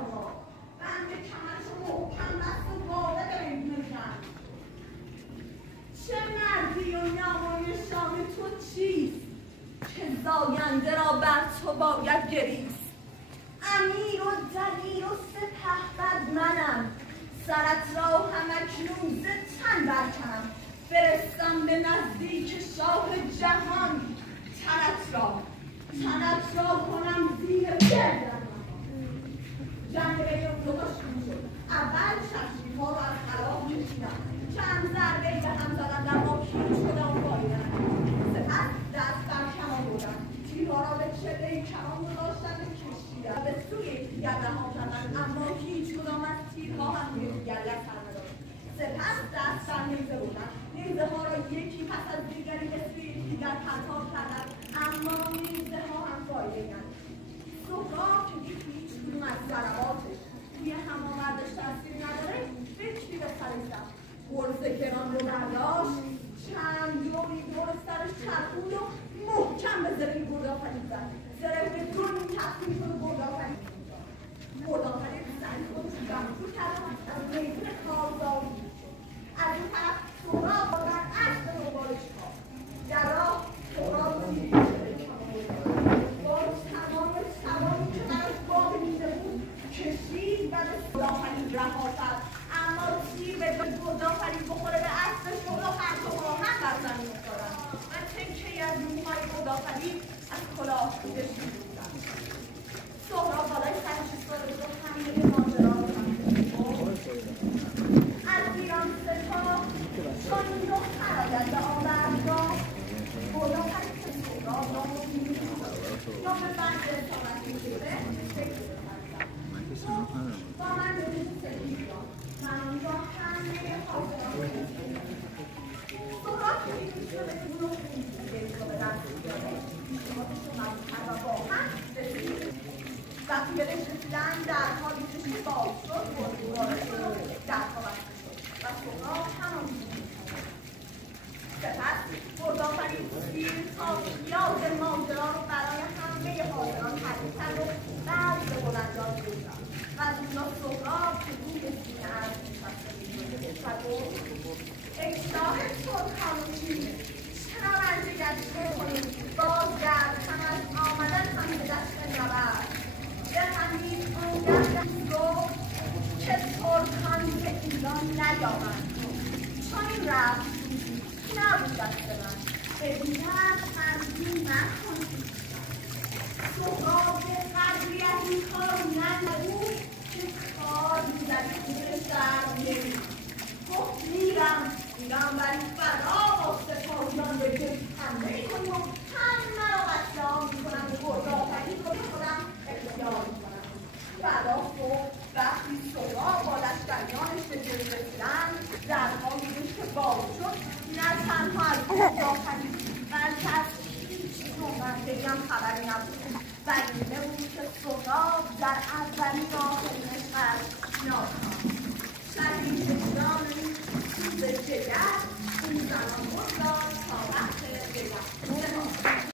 ما بند کمرشو محکم بست و باده به میگن چه مردی و ناموی شام تو چیست که زاینده را بر تو باید گریست امیر و دلیر و سپهبد منم سرت را همکنون ز تن برکنم فرستم به نزدیک شاه جهان تنت را کنم زیر گردم جنگ بین دوتا شروع شد اول شمشیرها رو از خلاف کشیدم چند ضربه به هم زدم در ما هیچ کدام بایدن سپس دست بر کمان بردم تیرها را به چله کمان گذاشتم و کشیدم به سوی یکدیگر رها کردند اما هیچ کدام از تیرها هم یکدیگر اثر نداشت سپس دست بر نیزه بردم نیزه ها را یکی پس از دیگری به سوی یکدیگر پرتاب کردند اما نیزه ها هم فایده نداشت سهراب که هیچ کدوم از ضرباتش توی هماوردش تاثیر نداره فکری به سرش رفت گرز گران رو برداشت چند جوری دور سرش چرخوند و محکم به زره گردآفرید زد زره به دو نیم تقسیم شد و گردآفرید سنگ خودش رو دمشور کرد و از میدون کارزار از این طرف سهراب با در عشق دنبالش خواست در راه سهراب سیری شده با تمام سواری که برش باقی میده بود کشید و به گردآفرید رها کرد اما تیر به جای گردآفرید بخوره به اسبش و پرتو هم بر زمین افتادند و تکه‌ای از موهای گردآفرید از کلاه کشیده بودند سهراب بالای سرش ایستاده بود و همه ماجرا رو از ایران سپاه چون دختر آید به آوردگاه گردآفرید که سهراب را یا به بند اصابت می‌گیره با من به روز سفید داد من آنجا همه حاضران سهراب که می‌دونی شده اون رو خیلی رو به دست بیاره پیشنهادش رو قبول کرد و با هم رسید وقتی به رسیدن درها دیدش که باز شد وارد شد و درها بسته شد و سهراب همانجوری سپس گردآفرید سیر تا پیاز ماجرا رو برای همه حاضران تعریف کرد و بعد به بلندان گفتند و از اونجا سهراب که روی سینه عرض نشسته می‌شد و گفت ای شاه ترکانوشی چرا رنج گشت می‌کنی بازگرد هم از آمدن هم به دشت نبرد بخندید آنگه گفت که ترکان به ایران نیامد چون این رفت نبود دست من به دیگر تنظیم نکن سهراب به قدری از این کار ننبود که کار میزدی خونه شهر نمید گفت میرم ولی فرا با سپاهیان به جز حمله میکنی و همه را قتل‌عام میکنم و گردآفرید رو به خودم اختیار میکنم فردا صبح وقتی سهراب با لشکریانش به جز رسیدند درها دیدش که باز شد نه تنها از گردآفرید بلکه از هیچ نوبندگی هم خبری نبود و اینه بود که سهراب در اولین آخرین خرج ناکام